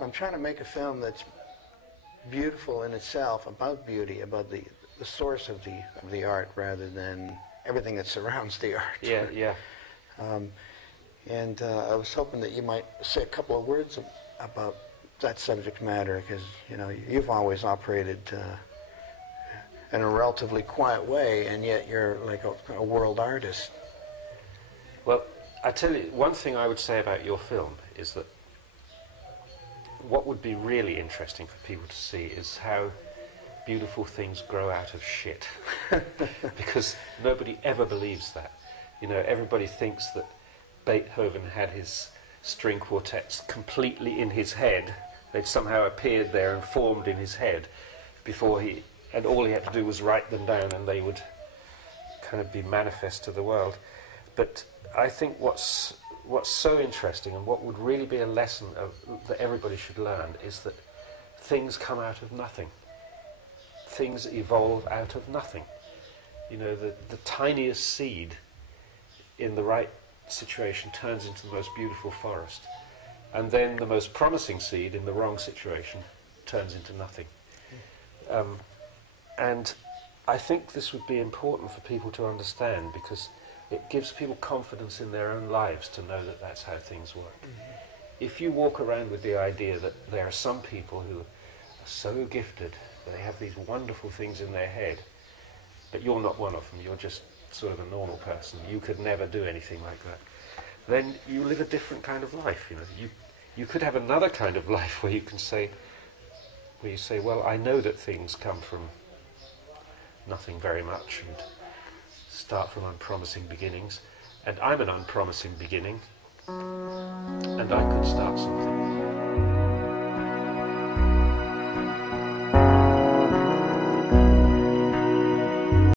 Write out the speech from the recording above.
I'm trying to make a film that's beautiful in itself, about beauty, about the source of the art, rather than everything that surrounds the art. Yeah, yeah. And I was hoping that you might say a couple of words about that subject matter, because you've always operated in a relatively quiet way, and yet you're like a world artist. Well, I tell you, one thing I would say about your film is that what would be really interesting for people to see is how beautiful things grow out of shit. Because nobody ever believes that. Everybody thinks that Beethoven had his string quartets completely in his head. They'd somehow appeared there and formed in his head before and all he had to do was write them down and they would kind of be manifest to the world. But I think what's so interesting, and what would really be a lesson that everybody should learn, is that things come out of nothing. Things evolve out of nothing. The tiniest seed in the right situation turns into the most beautiful forest. And then the most promising seed in the wrong situation turns into nothing. And I think this would be important for people to understand, because it gives people confidence in their own lives to know that that's how things work. Mm-hmm. If you walk around with the idea that there are some people who are so gifted, they have these wonderful things in their head, but you're not one of them, you're just sort of a normal person, you could never do anything like that, then you live a different kind of life. You could have another kind of life where you say, well, I know that things come from nothing very much and start from unpromising beginnings, and I'm an unpromising beginning, and I could start something.